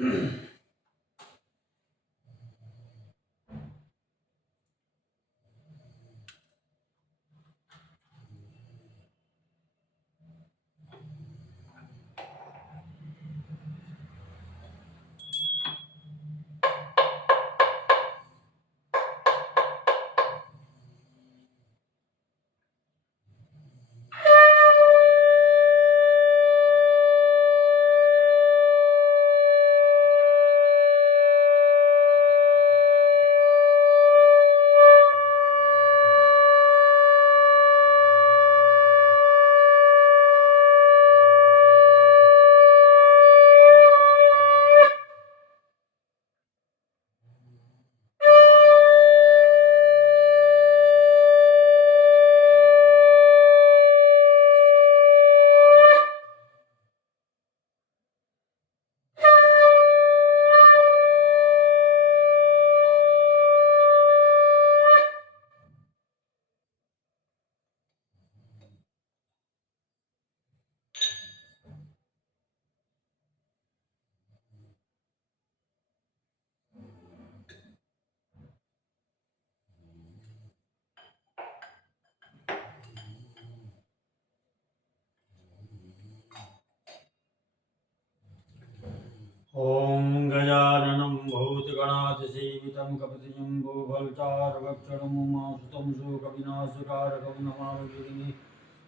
ॐ गजाननं भूतगणातिसेवितं कपितजम्बोफलचारुभक्षणं उमासुतं शोकविनाशकारकं नमामि गिरिं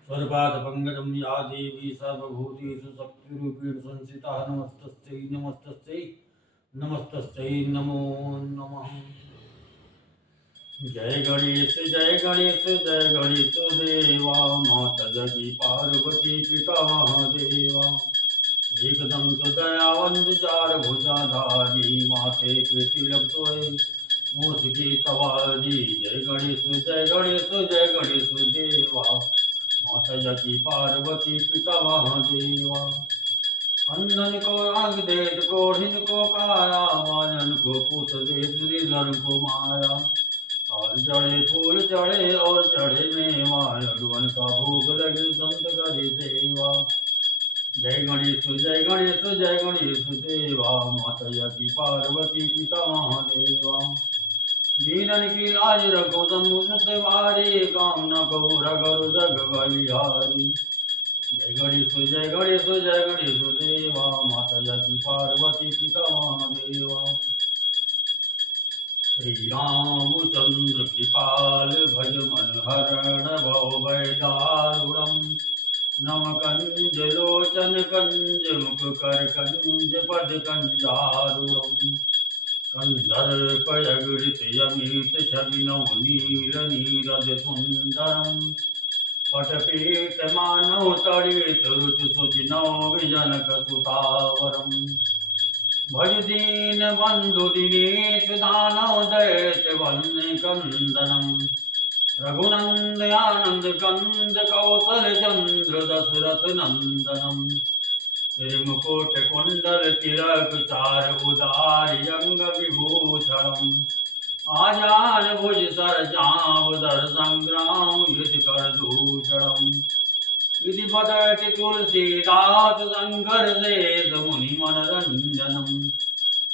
स्वर्पादपङ्कजं या देवी सर्वभूतेषु शक्तिरूपेण संस्थिता नमस्तस्यै नमस्तस्यै नमस्तस्यै नमो नमः। जय गणेश जय गणेश देवा माता जगी पार्वती पिता महादेवा एकदंत दयावंत चार भुजाधारी माथे पे तिलक सोए मूस की तवारी। जय गणेश देवा माता जगी पार्वती पिता महादेवा। अंधन को आंख देत कोढ़िन को काया बाजन को पुत देत निधन को माया। और चढ़े फूल चढ़े और चढ़े मेवा अडवन का भोग लगे संत करे सेवा। जय गणेश देवा माता की पार्वती पिता महादेवा। दीनन की लाज रखो समुझ वारी काम न कहो रगरु जग बलिहारी। जय गणेश देवा माता की पार्वती पिता महादेवा। श्री रामचंद्र कृपाल भज मन हरण भव वैदारुणम। नम कंज लोचन कंज मुख कर कंज पद कंजारुणम। कंदर्पयगृत यमित छविनौ नील नीरद सुंदरम। पटपीठ मानव तड़ित रुचि सुचिनौ विजनक सुतावरम। भज दीन बंधु दिनेश दानव दैत्य वन्य कंदनम। रघुनंद आनंद कंद कौशल चंद्र दशरथ नंदनम। श्रीमुकुट कुंडल तिलक चार उदार अंग विभूषणम। आजान भुज सर जावदर संग्राम युध कर दूषणम। विधि बदति तुलसीदास शंकर शेष मुनि मनरंजनम।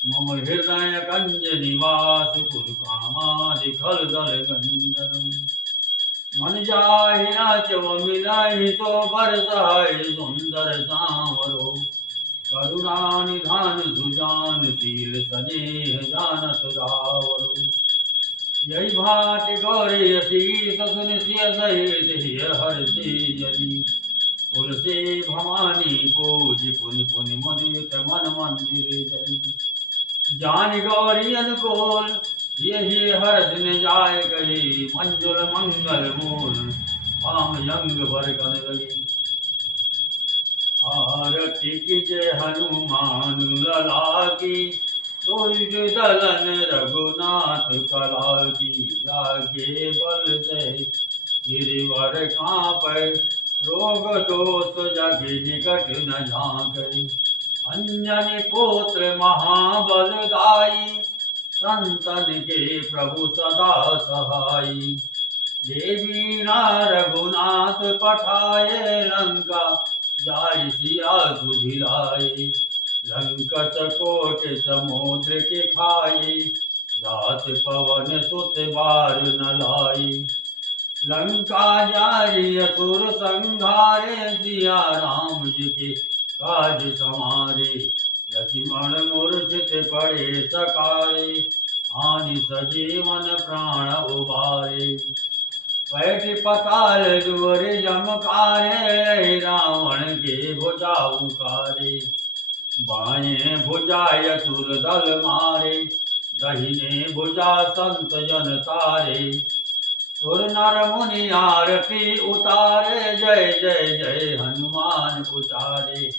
मम हृदय कंज निवास कुरु कामादि खल दल गंजनम। मन जाहि नाचव मिलाहि तो बरसाहि सुंदर सांवरो। करुणा निधान सुजान शील स्नेह जानत रावरो। यही भांति गौरी शीस सुन सिय सहित हिय हरषि यदि। तुलसी भवानी पूज पुनि पुनि मुदित मन मंदिर जई। जान गौरी अनुकूल यही हर्ष न जाय कही। मंजुल मंगल मूल भाम यंग वर कन लगी। आरती की जय हनुमान लला की। रोज दलन रघुनाथ कला की। जाके बल से गिरिवर कांपै। रोग दोष जग निकट न झांकै। अंजनी पुत्र महाबलदाई। संतन के प्रभु सदा सहाई। देवी रघुनाथ पठाए लंका। जाय सिया सुधिलाए। लंकट कोट समुद्र के खाई, जात पवन सुत बार न लाई। लंका जारी असुर संघारे, सिया राम जी के काज समारे। लक्ष्मण मूर्छित पड़े सकारे, आनि सजीवन प्राण उबारे। पैठ पताल जुवर जमकारे, रावण के भुजा उकारे। बाएं भुजा असुर दल मारे, दहिने भुजा संत जन तारे। सुर नर मुनि आरती उतारे, जय जय जय हनुमान उचारे।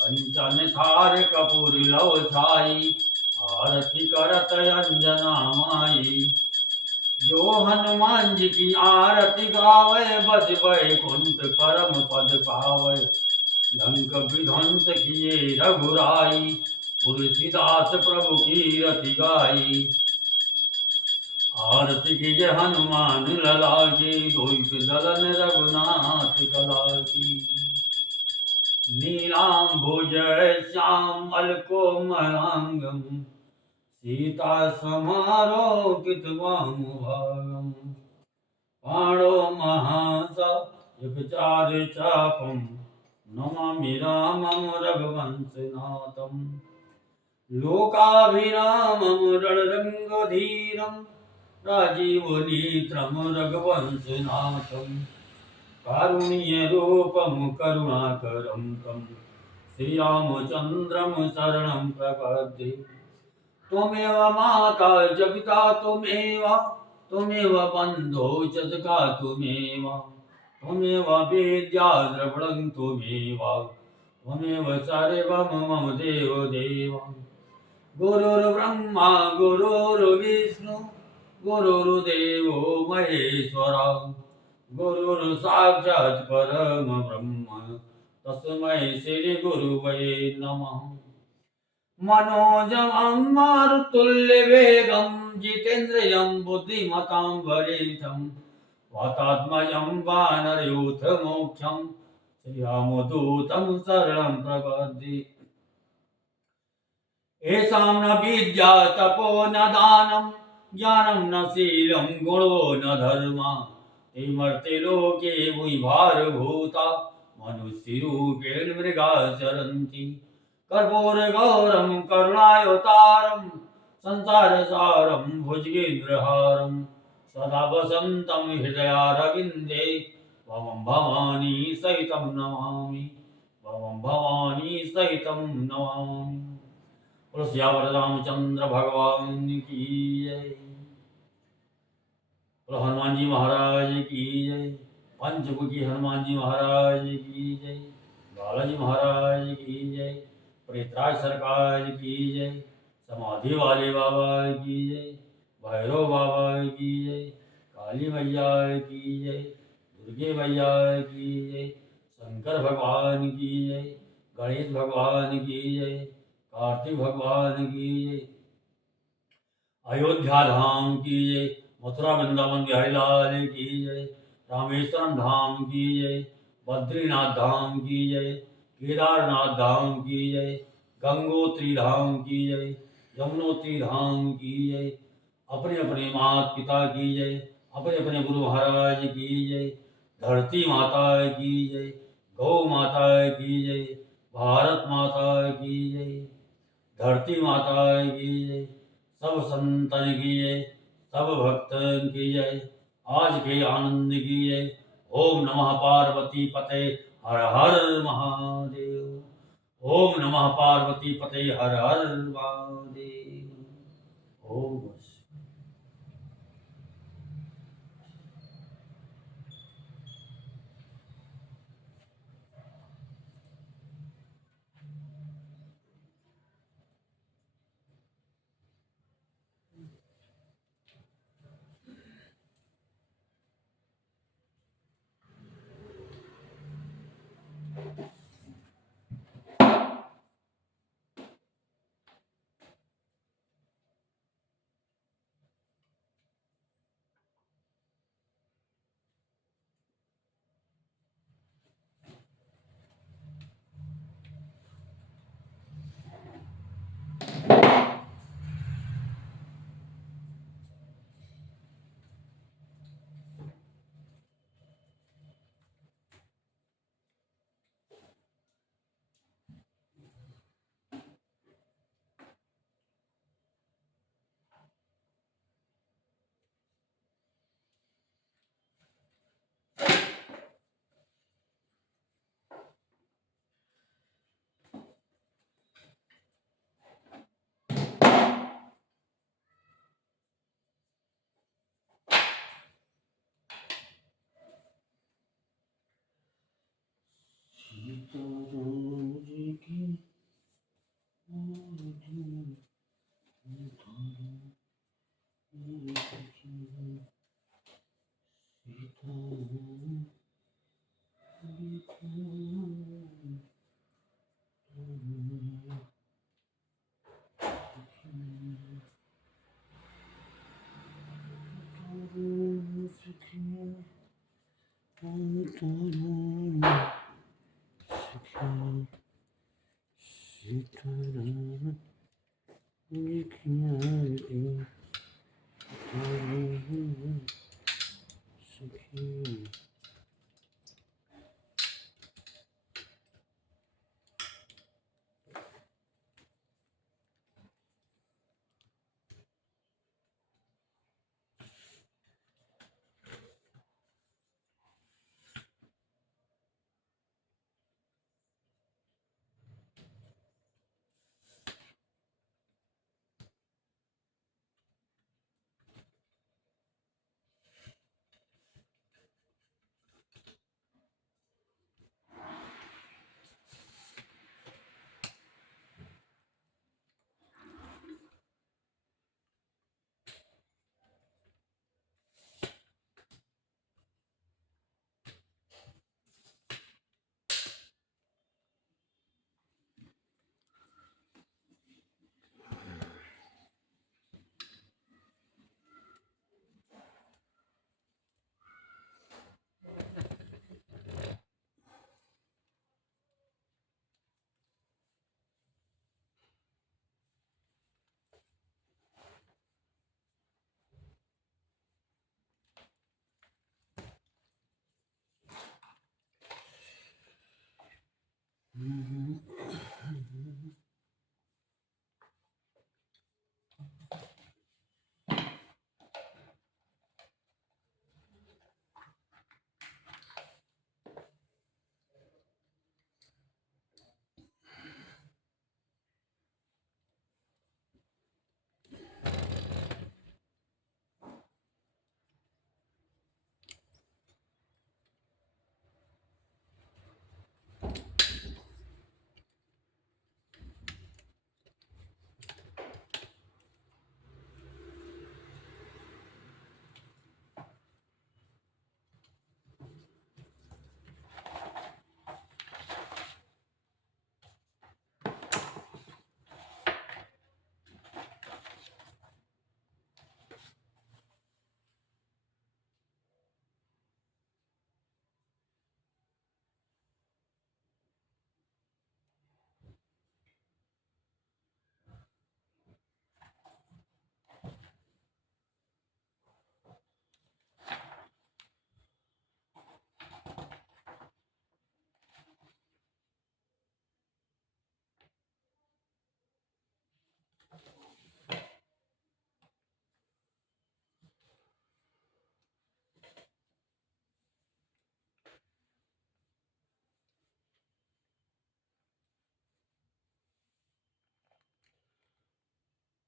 कंचन थार कपूर लव छाई, आरती करत अंजना माई। जो हनुमान जी की आरती गावे, बस बैकुंठ परम पद पावे। लंक विध्वंस किए रघुराई, तुलसीदास प्रभु की रति गाई। आरती कीजे हनुमान लला की, दुष्ट दलन रघुनाथ कला की। नीलांबुज श्यामल कोमलांगम, सीता समारोपित वामभागम। पाणो महासा चार चापम, नमामि रामं रघुवंशनाथं। लोकाभिरामं रणरंगधीरं, राजीवनेत्रं रघुवंशनाथं। कारुण्यरूपं करुणाकरं तं, श्रीरामचन्द्रं शरणं प्रपद्ये। त्वमेव माता च पिता त्वमेव, त्वमेव बन्धो च सखा त्वमेव। त्वमेव वेद्या द्रविणं त्वमेव, त्वमेव सर्वं मम देवदेव। गुरुर्ब्रह्मा गुरुर्विष्णु, गुरुर्देवो महेश्वरा। गुरुर्साक्षात् परमब्रह्म, तस्मै श्रीगुरुवे नमः। मनोजवं मारुतुल्यवेगं, जितेन्द्रियं बुद्धिमतां वरिष्ठं। वातात्मजं वानरयूथमुख्यं, श्रीरामदूतं शरणं प्रपद्ये। येषां न विद्या तपो न दानं, ज्ञानं न शीलं गुणो न धर्मा। ते मर्त्य लोके भूमिभारभूता, मनुष्यरूपेण मृगा चरन्ति। कर्पूरगौरं करुणावतारं, संसारसारं भुजगेन्द्रहारं। सदा वसन्तं हृदयारविन्दे, भवं भवानी सहितं नमामि, भवं भवानी सहितं नमामि। सियावर रामचंद्र भगवान की जय। हनुमान जी महाराज की जय। पंचमुखी हनुमान जी महाराज की जय। बालाजी महाराज की जय। प्रेतराज सरकार की जय। समाधि वाले बाबा की जय। भैरव बाबा की जय। काली मैया की जय। दुर्गे मैया की जय। शंकर भगवान की जय। गणेश भगवान की जय। कार्तिक भगवान की जय। अयोध्या धाम की जय। मथुरा वृंदावन बिहारी लाल की जय। रामेश्वरम धाम की जय। बद्रीनाथ धाम की जय। केदारनाथ धाम की जय। गंगोत्री धाम की जय। यमुनोत्री धाम की जय। अपने अपने माता पिता की जय। अपने अपने गुरु महाराज की जय। धरती माता की जय। गौ माता की जय। भारत माता की जय। धरती माता की जय। सब संतन की जय। सब भक्तन की जय। आज के आनंद की जय। ओम नमः पार्वती पते हर हर महादेव। ओम नमः पार्वती पते हर हर महादेव। ओम। सीताराम जी की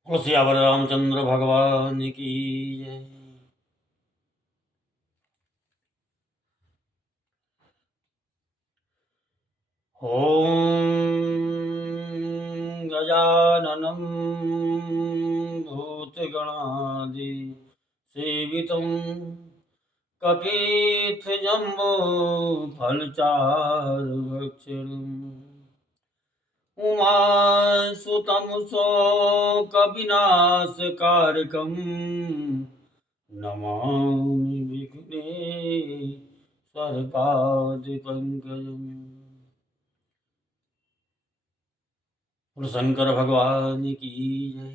सियावर रामचंद्र भगवान की जय। ॐ गजाननं भूतगणादि सेवितं कपीथजम्बो फलचारुभक्षणम् उमासुतं शोकविनाशकारकं नमामि विघ्नेश्वरपादपङ्कजम्। शंकर भगवान की जय।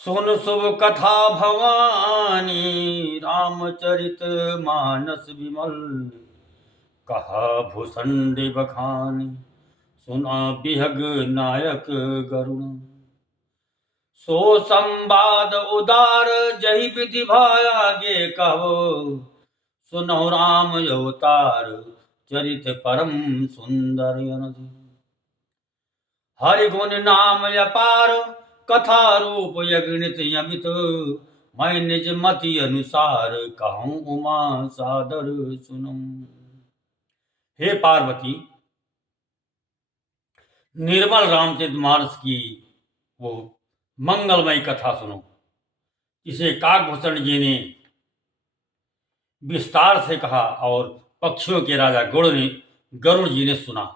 सुन शुभ कथा भवानी रामचरित मानस विमल कहा भूषण बखानी सुना बिहग नायक गरुण सो संवाद उदार जही विधि भागे कहो सुनो राम अवतार चरित परम सुंदर हरि गुण नाम अपार कथा रूप यज्ञित यमित मैं निज मति अनुसार कहूँ उमा सादर सुनम। हे पार्वती, निर्मल रामचरितमानस की वो मंगलमय कथा सुनो। इसे काकभूषण जी ने विस्तार से कहा और पक्षियों के राजा गरुड़ जी ने सुना।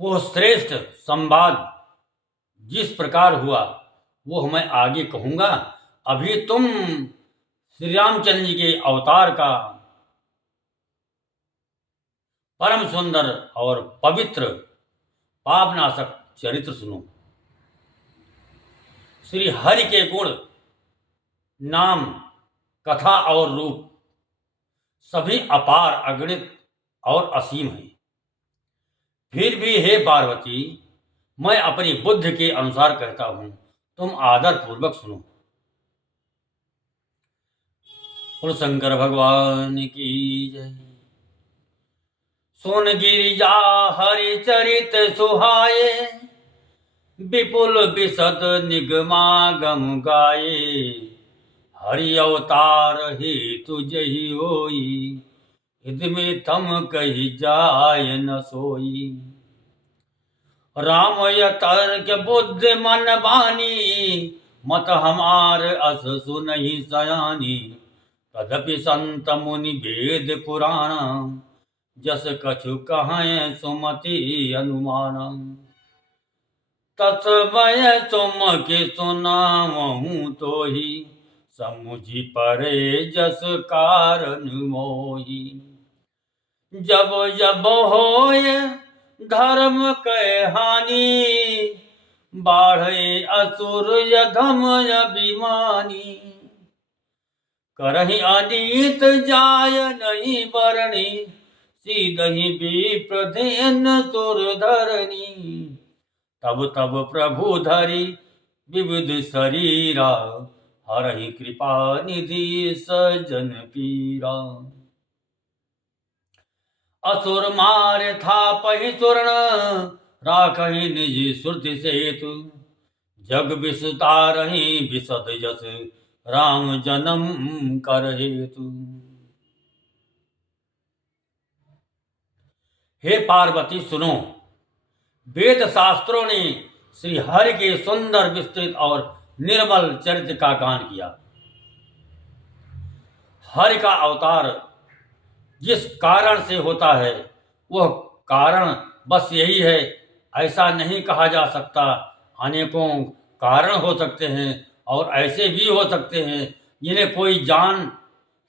वो श्रेष्ठ संवाद जिस प्रकार हुआ वो मैं आगे कहूंगा। अभी तुम श्री रामचंद्र जी के अवतार का परम सुंदर और पवित्र पापनाशक चरित्र सुनो। श्री हरि के गुण, नाम, कथा और रूप सभी अपार, अगणित और असीम हैं। फिर भी हे पार्वती, मैं अपनी बुद्धि के अनुसार कहता हूं, तुम आदर पूर्वक सुनो। बोलो शंकर भगवान की जय। सुन गिरिजा हरि चरित सुहाए, विपुल विशद निगमागम गाये। हरि अवतार हेतु जहि होई, में थम कही जाय न सोई। राम तर्क बुद्धि मन बानी, मत हमार अस सुनहि सयानी। तदपि संत मुनि वेद पुराण, जस कछु कहें सुमति अनुमान। तत्समय तुम के सुनावहूँ तोहि, समुझि परे जस कारण मोहि। जब जब होय धर्म कै हानि, बाढ़े असुर यधम अभिमानी। करहि अनीत जाय नहीं बरणी, सीधहि विप्रधेन सुर धरणी। तब तब प्रभु धरि विविध शरीरा, हरहि कृपा निधि सजन पीरा। असुर मार था पहि चूर्ण, राखहि निज श्रुति सेतु। जग विस्तारहि विशद जस, राम जन्म कर हेतु। हे पार्वती सुनो, वेद शास्त्रों ने श्री हरि के सुंदर, विस्तृत और निर्मल चरित्र का गान किया। हरि का अवतार जिस कारण से होता है वह कारण बस यही है, ऐसा नहीं कहा जा सकता। अनेकों कारण हो सकते हैं और ऐसे भी हो सकते हैं जिन्हें कोई जान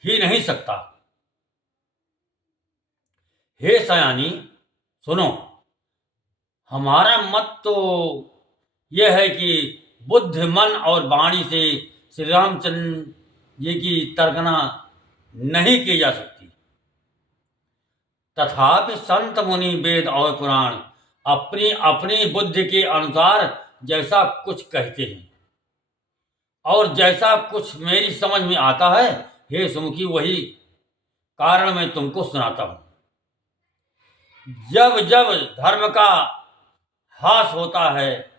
ही नहीं सकता। हे सयानी सुनो, हमारा मत तो यह है कि बुद्धि, मन और वाणी से श्री रामचंद्र जी की तर्कना नहीं की जा सकती। तथापि संत मुनि, वेद और पुराण अपनी अपनी बुद्धि के अनुसार जैसा कुछ कहते हैं और जैसा कुछ मेरी समझ में आता है, हे सुमुखी, वही कारण मैं तुमको सुनाता हूं। जब जब धर्म का ह्रास होता है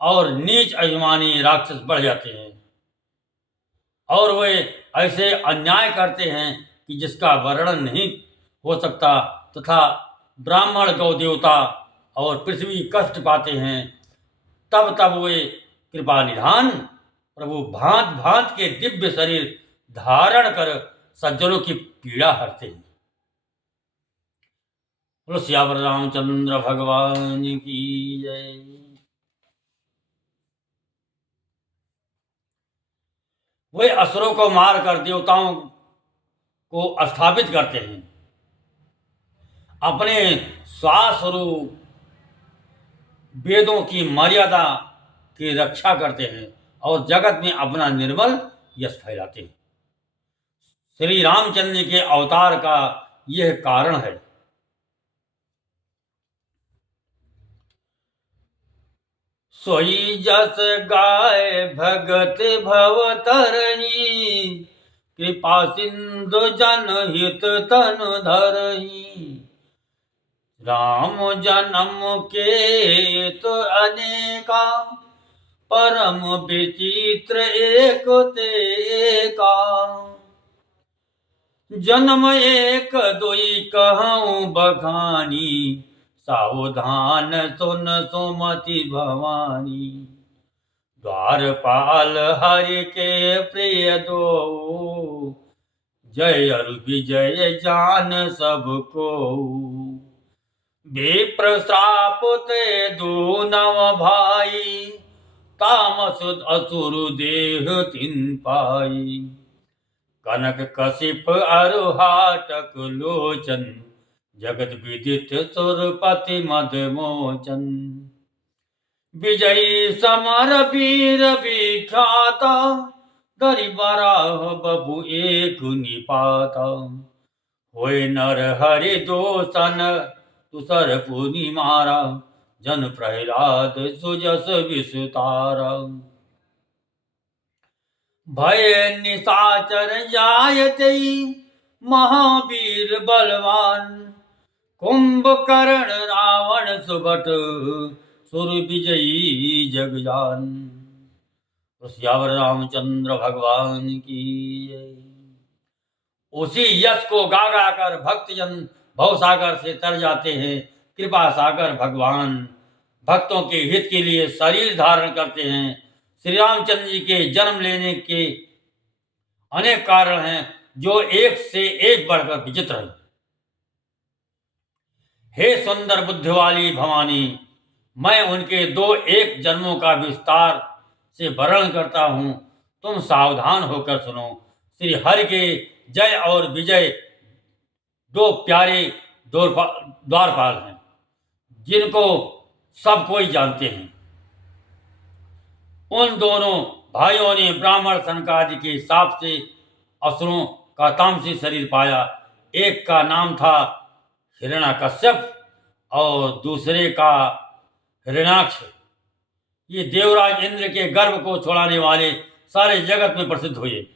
और नीच अभिमानी राक्षस बढ़ जाते हैं और वे ऐसे अन्याय करते हैं कि जिसका वर्णन नहीं हो सकता, तथा ब्राह्मण, गौ देवता और पृथ्वी कष्ट पाते हैं, तब तब वे कृपा निधान प्रभु भांत भांत के दिव्य शरीर धारण कर सज्जनों की पीड़ा हरते हैं। बोलो सियावर रामचंद्र भगवान की जय। वे असुरों को मारकर देवताओं को स्थापित करते हैं, अपने स्वरूप वेदों की मर्यादा की रक्षा करते हैं और जगत में अपना निर्मल यश फैलाते हैं। श्री रामचंद्र के अवतार का यह कारण है। सोई जस गाय भगत भवतरही, कृपा सिंधु जन हित तन धरही। राम जन्म के तो अनेका, परम विचित्र एक ते का। जन्म एक दुई कहूँ बखानी, सावधान सुन सुमति भवानी। द्वारपाल हरि के प्रिय दो, जय और विजय जान सबको। विप्र श्राप ते दो नव भाई, तामस असुर देह तिन पाई। कनक कशिप अरुहाटक लोचन, जगत विदित सुरपति मद मोचन। विजयी समर वीर विख्याता, दरि बराह बबु एक निपाता। होय नर हरि दोसन तुसर पुनि मारा, जन प्रहलाद सुजस विसुतारा। भय निशाचर जायते महावीर बलवान, कुंभकर्ण रावण सुभट सुर विजयी जगजान। सियावर रामचंद्र भगवान की जय। उसी यश को गा गा कर भक्तजन भवसागर से तर जाते हैं। कृपा सागर भगवान भक्तों के हित के लिए शरीर धारण करते हैं। श्री रामचंद्र जी के जन्म लेने के अनेक कारण हैं, जो एक से एक बढ़कर विचित्र हैं। हे सुंदर बुद्धि वाली भवानी, मैं उनके दो एक जन्मों का विस्तार से वर्णन करता हूँ। तुम सावधान होकर सुनो। श्री हरि के जय और विजय दो प्यारे द्वारपाल हैं, जिनको सब कोई जानते हैं। उन दोनों भाइयों ने ब्राह्मण सनकादि के शाप से असुरों का तामसी शरीर पाया। एक का नाम था हिरण्याकश्यप और दूसरे का हिरण्याक्ष। ये देवराज इंद्र के गर्भ को छुड़ाने वाले सारे जगत में प्रसिद्ध हुए।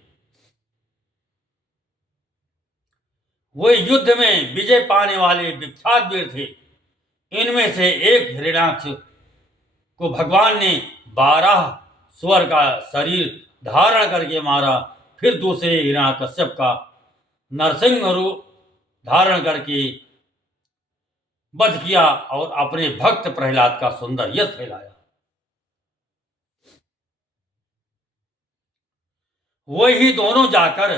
वे युद्ध में विजय पाने वाले विख्यात वीर थे। इनमें से एक हिरण्याक्ष को भगवान ने 12 सुअर का शरीर धारण करके मारा। फिर दूसरे हिरण्याकश्यप का नरसिंह रूप धारण करके वध किया और अपने भक्त प्रहलाद का सुंदर यश फैलाया। वही दोनों जाकर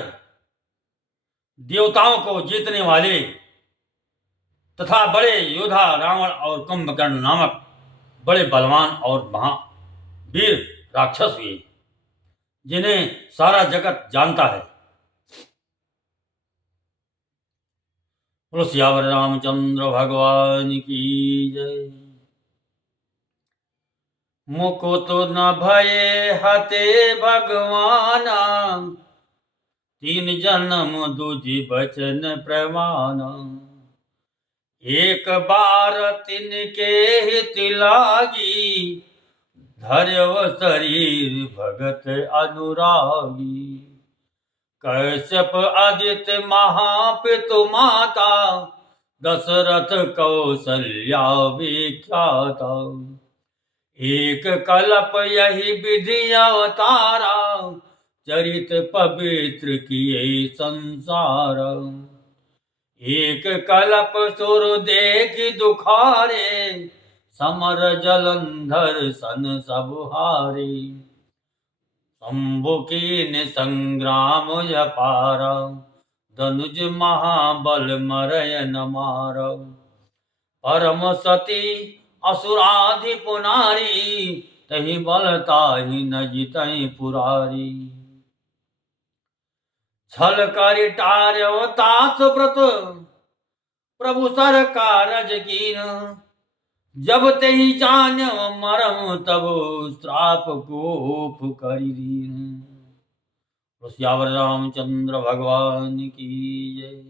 देवताओं को जीतने वाले तथा बड़े योद्धा रावण और कुंभकर्ण नामक बड़े बलवान और महावीर राक्षस हुए, जिन्हें सारा जगत जानता है। सियावर रामचंद्र भगवान की जय। मुकुत न भये हते भगवाना, तीन जन्म दूजी बचन प्रमाण। एक बार तिनके हित लागी, धर्यव शरीर भगत अनुरागी। कश्यप आदित्य महापितु माता, दशरथ कौसल्या विख्याता। एक कल्प यही विधि अवतारा, चरित पवित्र किए संसार। एक कल्प सुर देख दुखारे, समर जलंधर सन सब हारे। शंभु कीन संग्राम अपारा, धनुज महाबल मरय न मार। परम सती असुराधि पुनारी, तहि बलताहि न जितहि पुरारी। छल करि टार्यो तात व्रत, प्रभु सर कारज कीन। जब तेहि जान्यो मरम, तब श्राप कोप करि दीन। सियावर रामचंद्र भगवान की जय।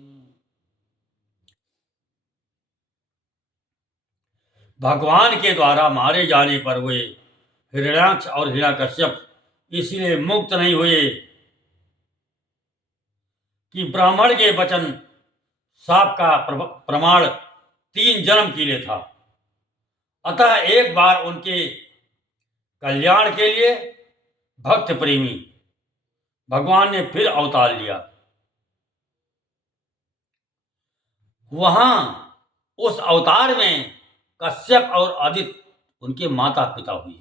भगवान के द्वारा मारे जाने पर वे हिरण्याक्ष और हिरण्याकश्यप इसलिए मुक्त नहीं हुए कि ब्राह्मण के वचन शाप का प्रमाण 3 जन्म के लिए था। अतः एक बार उनके कल्याण के लिए भक्त प्रेमी भगवान ने फिर अवतार लिया। वहां उस अवतार में कश्यप और आदित्य उनके माता पिता हुए,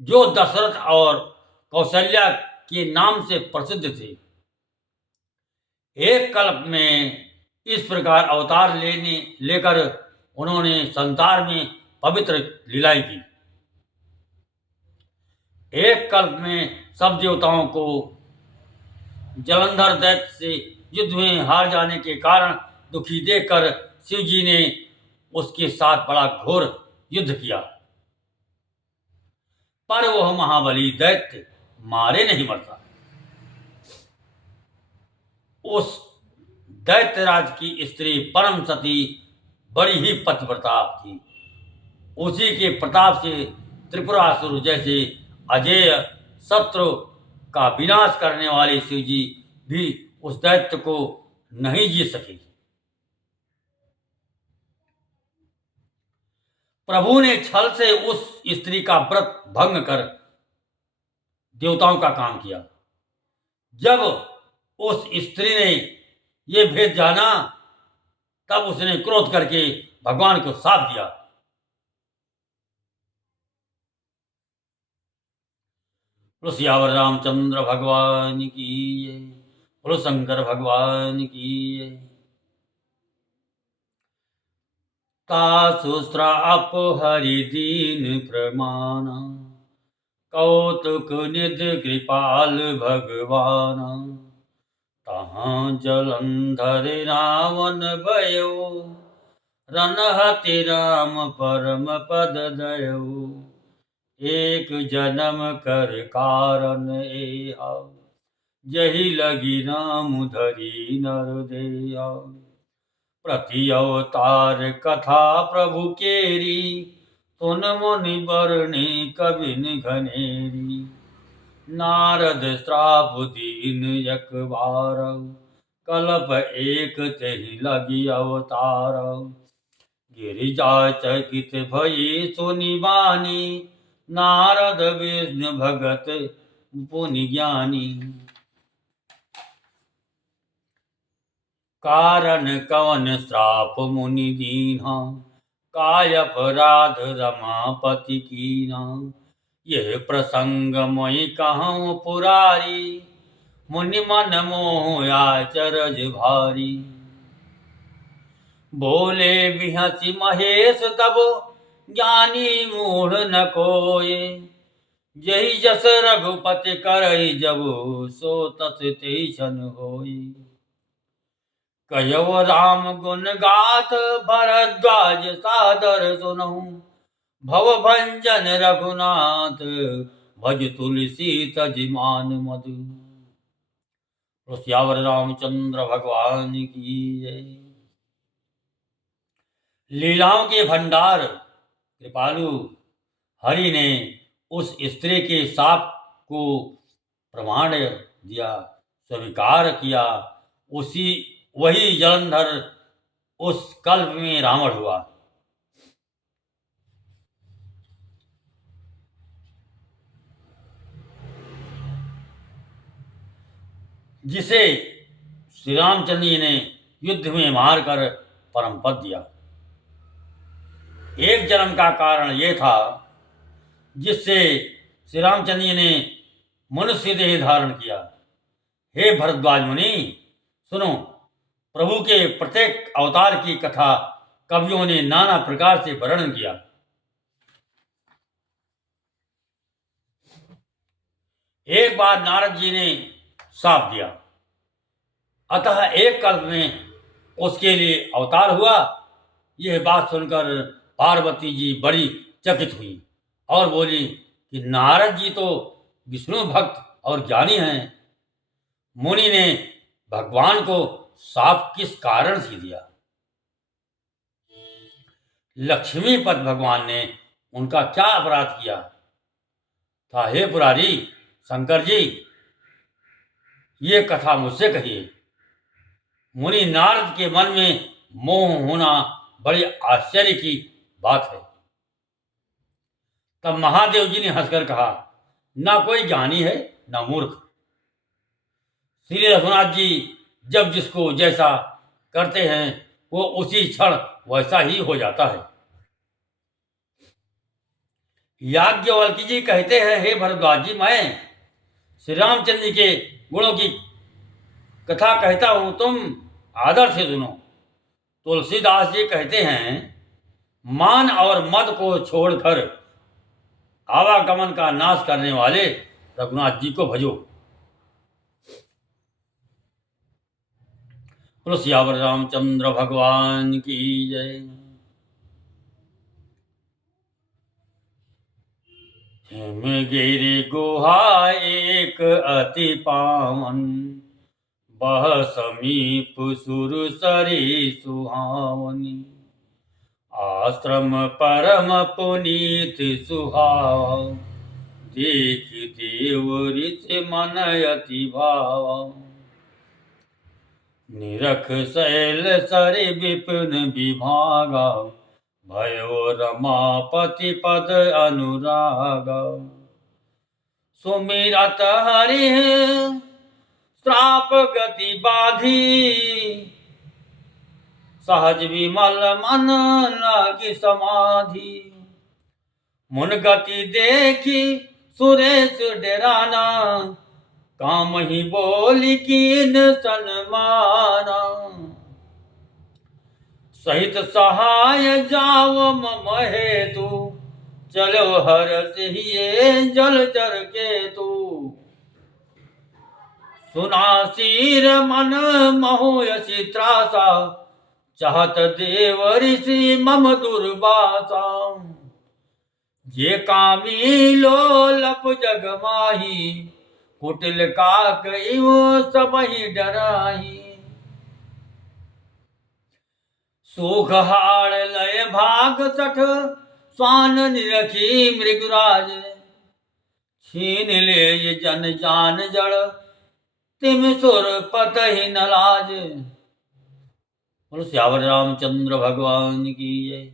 जो दशरथ और कौशल्या के नाम से प्रसिद्ध थे। एक कल्प में इस प्रकार अवतार लेकर उन्होंने संसार में पवित्र लीलाएं की। एक कल्प में सब देवताओं को जलंधर दैत्य से युद्ध में हार जाने के कारण दुखी देखकर शिव जी ने उसके साथ बड़ा घोर युद्ध किया, पर वह महाबली दैत्य मारे नहीं मरता। उस दैत्यराज की स्त्री परम सती बड़ी ही पतिव्रता थी। उसी के प्रताप से त्रिपुरासुर जैसे अजेय शत्रु का विनाश करने वाले शिव जी भी उस दैत्य को नहीं जीत सके। प्रभु ने छल से उस स्त्री का व्रत भंग कर देवताओं का काम किया। जब उस स्त्री ने यह भेद जाना, तब उसने क्रोध करके भगवान को शाप दिया। बोलो सियावर रामचंद्र भगवान की जय, बोलो शंकर भगवान की जय। तासुस्त्राप हरि दीन प्रमाण, कौतुक निधि कृपाल भगवान। तहाँ जलंधर रावण भयो, रनहति राम परम पद दयो। एक जन्म कर कारण एहा, जही लगी राम धरी नर देहा। प्रति अवतार कथा प्रभु केरी, सुन मुनि बरने कबिन घनेरी। नारद श्राप दीन एक बार, कल्प एक तेहि लगी अवतार। गिरिजा चकित भई सुनि बानी, नारद विष्णु भगत पुनि ज्ञानी। कारण कवन श्राप मुनि दीन्हा, काय अपराध रमापति कीन्हा। यह प्रसंग मोहि कहूँ पुरारी, मुनि मन मोह आचरज भारी। बोले बिहसी महेश तब, ज्ञानी मूढ़ न कोय। जही जस रघुपति करई जबु, सो तस तेहि सन होई। कह्यव राम गुण गाथ, भरद्वाज सादर सुनहु। भव भंजन रघुनाथ, भज तुलसी तज मान मधु। सियावर रामचंद्र भगवान की जय। लीलाओं के भंडार कृपालु हरि ने उस स्त्री के शाप को प्रमाण दिया, स्वीकार किया। वही जलंधर उस कल्प में रावण हुआ। जिसे श्री रामचंद्र जी ने युद्ध में मारकर परम पद दिया। एक जन्म का कारण यह था जिससे श्री रामचंद्र जी ने मनुष्य देह धारण किया। हे भरद्वाज मुनि, सुनो, प्रभु के प्रत्येक अवतार की कथा कवियों ने नाना प्रकार से वर्णन किया। एक बार नारद जी ने शाप दिया, अतः एक कल्प में उसके लिए अवतार हुआ। यह बात सुनकर पार्वती जी बड़ी चकित हुई और बोली कि नारद जी तो विष्णु भक्त और ज्ञानी हैं, मुनि ने भगवान को शाप किस कारण से दिया? लक्ष्मीपत भगवान ने उनका क्या अपराध किया था? हे पुरारी शंकर जी, ये कथा मुझसे कहिए। मुनि नारद के मन में मोह होना बड़ी आश्चर्य की बात है। तब महादेव जी ने हंसकर कहा, ना कोई ज्ञानी है ना मूर्ख। श्री रघुनाथ जी जब जिसको जैसा करते हैं वो उसी क्षण वैसा ही हो जाता है। याज्ञवल्क्य जी कहते हैं, हे भरद्वाज जी, मैं श्री रामचंद्र जी के गुणों की कथा कहता हूं, तुम आदर से सुनो। तुलसीदास जी कहते हैं, मान और मद को छोड़कर आवागमन का नाश करने वाले रघुनाथ जी को भजो। बोलो सियावर रामचंद्र भगवान की जय। हिमगिरि गुहा एक अति पावन, बह समीप सुरसरी सुहावनी। आश्रम परम पुनीत सुहाव, देख देव ऋषि मन अति भाव। निरख शैल सरि विपिन विभागा, भयो रमापति पद अनुरागा। सुमिरत हरि श्राप गति बाधी, सहज विमल मन लागी समाधि। मुन गति देखी सुरेश डेराना, काम ही बोली कीन सन्माना। सहित सहाय जाव मम हेतु, चलो हरष हिये जलचर केतु। सुना सिर मन महो यसी त्रासा, चाहत देव ऋषि मम दुर्वासा। जे कामी लोलप जग माही, कुटिल काक इव सबहि डराही। सुख हाड़ लय भाग सठ, स्वान निरखी मृगराज। छीन ले ये जन जान जड़, तिम सुर पत ही न लाज। बोलो सियावर रामचंद्र भगवान की जय।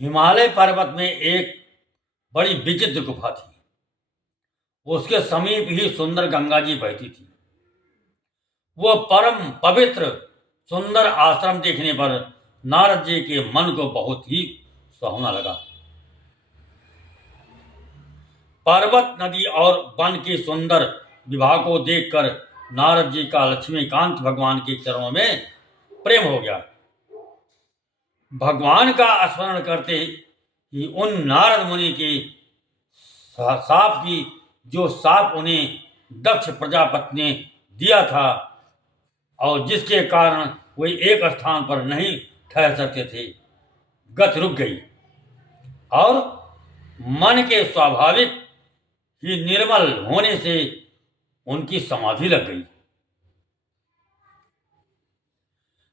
हिमालय पर्वत में एक बड़ी विचित्र गुफा थी। उसके समीप ही सुंदर गंगा जी बहती थी। वो परम पवित्र सुंदर आश्रम देखने पर नारद जी के मन को बहुत ही सुहावना लगा। पर्वत, नदी और वन के सुंदर विवाह को देखकर नारद जी का लक्ष्मीकांत भगवान के चरणों में प्रेम हो गया। भगवान का स्मरण करते ही उन नारद मुनि के साप की जो साप उन्हें दक्ष प्रजापति ने दिया था और जिसके कारण वे एक स्थान पर नहीं ठहर सकते थे, गति रुक गई और मन के स्वाभाविक ही निर्मल होने से उनकी समाधि लग गई।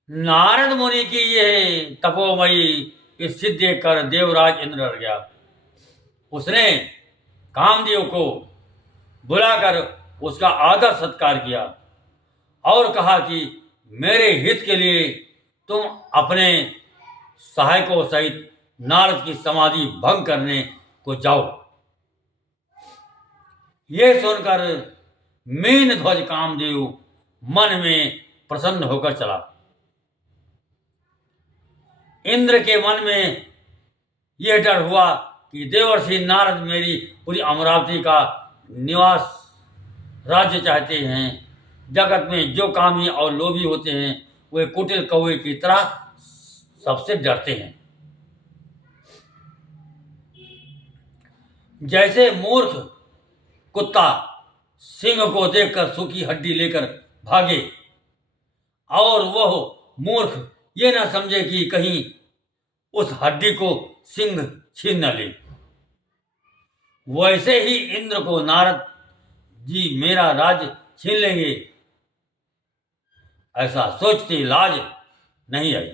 नारद मुनि की यह तपोमयी स्थिति देखकर देवराज इंद्र डर गया। उसने कामदेव को बुलाकर उसका आदर सत्कार किया और कहा कि मेरे हित के लिए तुम अपने सहायकों सहित नारद की समाधि भंग करने को जाओ। यह सुनकर मीन ध्वज कामदेव मन में प्रसन्न होकर चला। इंद्र के मन में यह डर हुआ कि देवर्षि नारद मेरी पूरी अमरावती का निवास राज्य चाहते हैं। जगत में जो कामी और लोभी होते हैं वे कुटिल कौवे की तरह सबसे डरते हैं। जैसे मूर्ख कुत्ता सिंह को देखकर सूखी हड्डी लेकर भागे और वह मूर्ख ये न समझे कि कहीं उस हड्डी को सिंह छीन न ले, वैसे ही इंद्र को नारद जी मेरा राज्य छीन लेंगे ऐसा सोचते लाज नहीं आई।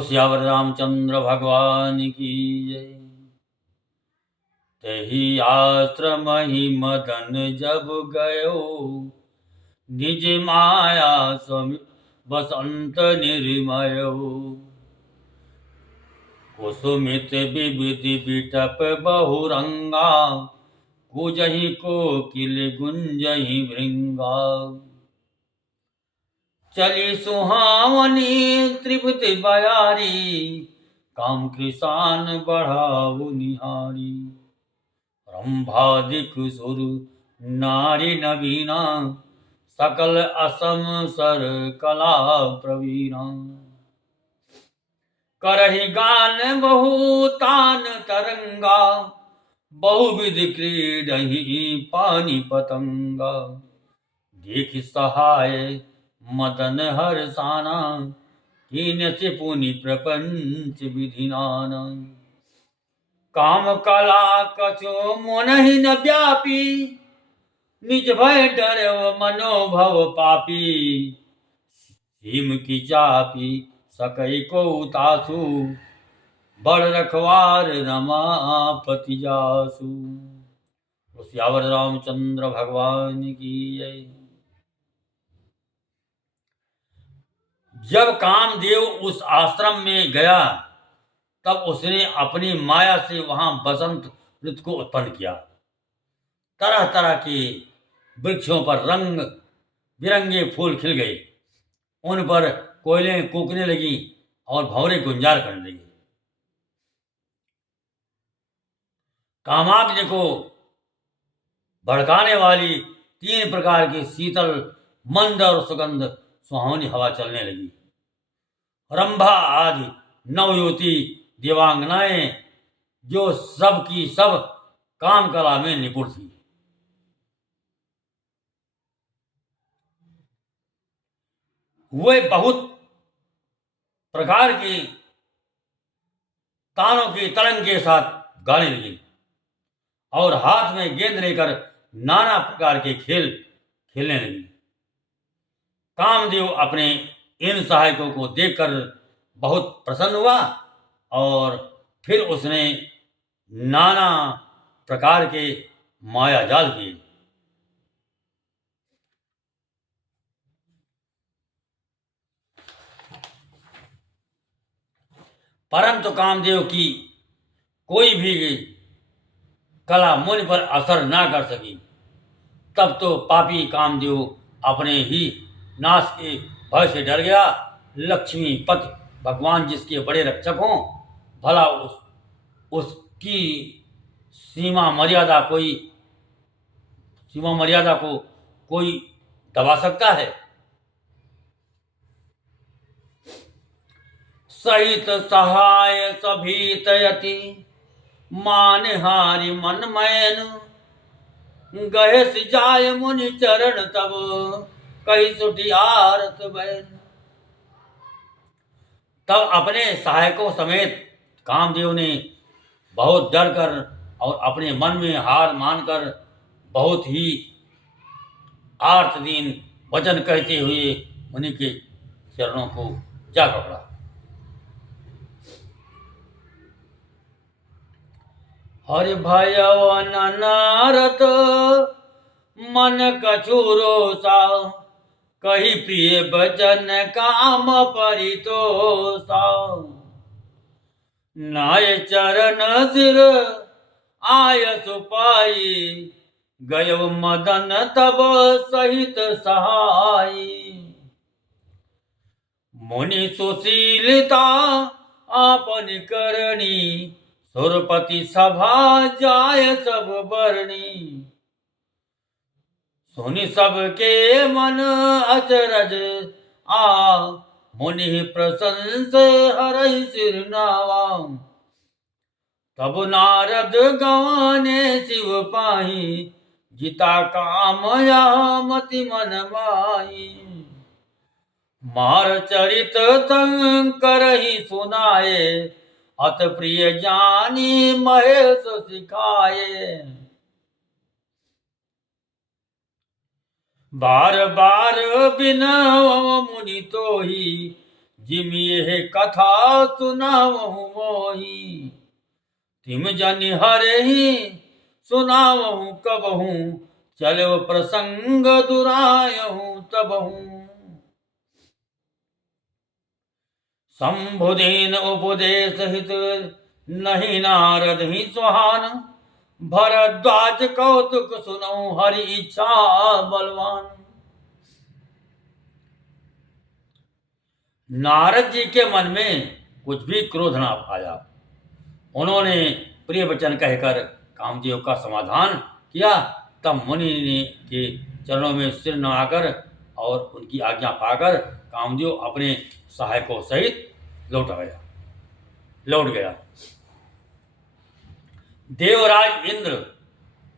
सियावर रामचंद्र भगवान की जय। तही आश्रम ही मदन जब गयो, निज माया स्वामी बसंत निर्मयो। कुसुमित विविधि बिटप बहुरंगा, कुजहि कोकिल गुंजहि भृंगा। चली सुहावनी त्रिपुति बयारी, काम कृसान बढ़ाऊ निहारी। रंभादिक सुर नारी नवीना, सकल असम सर कला प्रवीणा। करहि गान बहुतान तरंगा, बहुविध क्रीडहि पानी पतंगा। देख सहाय मदन हर्षाना, कीन से पुनि प्रपंच विधि नाना। काम कला कछो मोनहि न व्यापी, निज भय डरव मनोभव पापी। हिम की चापी सकई को तासु, बड़ रखवार रमापति जासु। सियावर रामचंद्र भगवान की जय। जब कामदेव उस आश्रम में गया, तब उसने अपनी माया से वहां बसंत ऋतु को उत्पन्न किया। तरह तरह के वृक्षों पर रंग बिरंगे फूल खिल गए, उन पर कोयलें कूकने लगी और भंवरे गुंजार करने लगे। कामाग्नि को भड़काने वाली 3 प्रकार की शीतल मंद और सुगंध सुहावनी हवा चलने लगी। रंभा आदि नवयुवती देवांगनाएं, जो सब की सब काम कला में निपुण थी, वे बहुत प्रकार की तानों की तरंग के साथ गाने लगी और हाथ में गेंद लेकर नाना प्रकार के खेल खेलने लगी। कामदेव अपने इन सहायकों को देखकर बहुत प्रसन्न हुआ और फिर उसने नाना प्रकार के माया जाल किए। परंतु कामदेव की कोई भी कला मुनि पर असर ना कर सकी। तब तो पापी कामदेव अपने ही नाश के भय से डर गया। लक्ष्मीपति भगवान जिसके बड़े रक्षक हों, भला उसकी सीमा मर्यादा को कोई दबा सकता है? सहित सहाय सभीत यति, मानहारि मन मैन। गहे सिजाय मुनि चरण तब, कही सुठी आरत बैन। तब अपने सहायकों समेत कामदेव ने बहुत डर कर और अपने मन में हार मानकर बहुत ही आर्तदीन वचन कहते हुए मुनि के चरणों को जा पकड़ा। हरि भयव नारद मन कछुरो सा, कही प्रिय भजन काम परितोषा। नाय चरण सिर आय सुपाई, गयव मदन तब सहित सहाई। मुनि सुशीलता आपन करनी, सुरपति सभा जाय सब बरनी। सुनि सबके मन अचरज आ, मुनि प्रशंस हरहि सिर नावा। तब नारद गवाने शिव पाही, जिता काम यह मति मन माही। मार चरित तंग करहि सुनाए, अत प्रिय जानी महेश सिखाए। बार बार बिनव मुनि तो ही, जिम ये कथा सुनावहु मोही, तिम जनि हरे ही सुनावहु कबहू, चलो प्रसंग दुरायहु तबहू। शंभुदीन उपदेश हित नहीं नारद ही सुहान, भरद्वाज कौतुक सुनौ हरि इच्छा बलवान। नारद जी के मन में कुछ भी क्रोध ना आया। उन्होंने प्रिय वचन कहकर कामदेव का समाधान किया। तब मुनि ने के चरणों में सिर नवाकर और उनकी आज्ञा पाकर कामदेव अपने सहायकों सहित लौट गया। देवराज इंद्र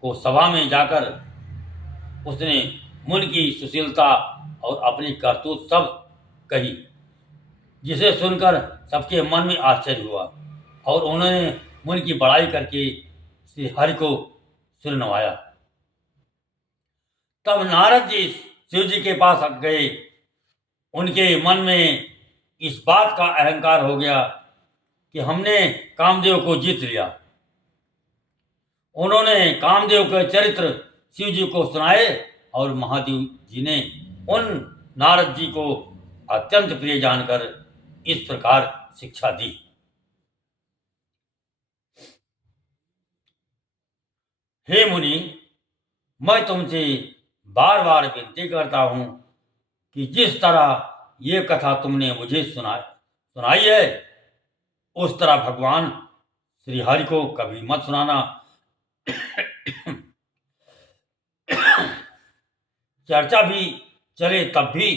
को सभा में जाकर उसने मुनि की सुशीलता और अपनी करतूत सब कही, जिसे सुनकर सबके मन में आश्चर्य हुआ और उन्होंने मुनि की बड़ाई करके श्री हरि को सिर नवाया। तब नारद जी शिव जी के पास गए। उनके मन में इस बात का अहंकार हो गया कि हमने कामदेव को जीत लिया। उन्होंने कामदेव के चरित्र शिव जी को सुनाए और महादेव जी ने उन नारद जी को अत्यंत प्रिय जानकर इस प्रकार शिक्षा दी। हे मुनि, मैं तुमसे बार बार विनती करता हूं कि जिस तरह ये कथा तुमने मुझे सुनाई है, उस तरह भगवान श्री हरि को कभी मत सुनाना। चर्चा भी चले तब भी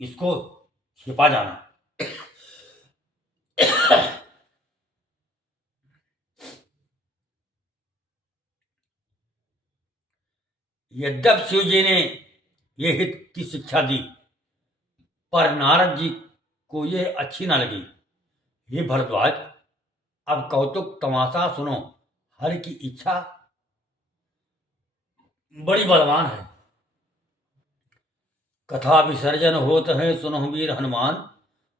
इसको छिपा जाना। यद्यप शिव जी ने ये हित की शिक्षा दी, पर नारद जी को यह अच्छी न लगी। हे भरद्वाज, अब कौतुक तमाशा सुनो। हरि की इच्छा बड़ी बलवान है। कथा विसर्जन होत है सुनो वीर हनुमान,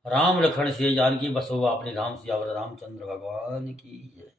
राम लखन से जानकी बसो अपने धाम, सियावर रामचंद्र भगवान की जय।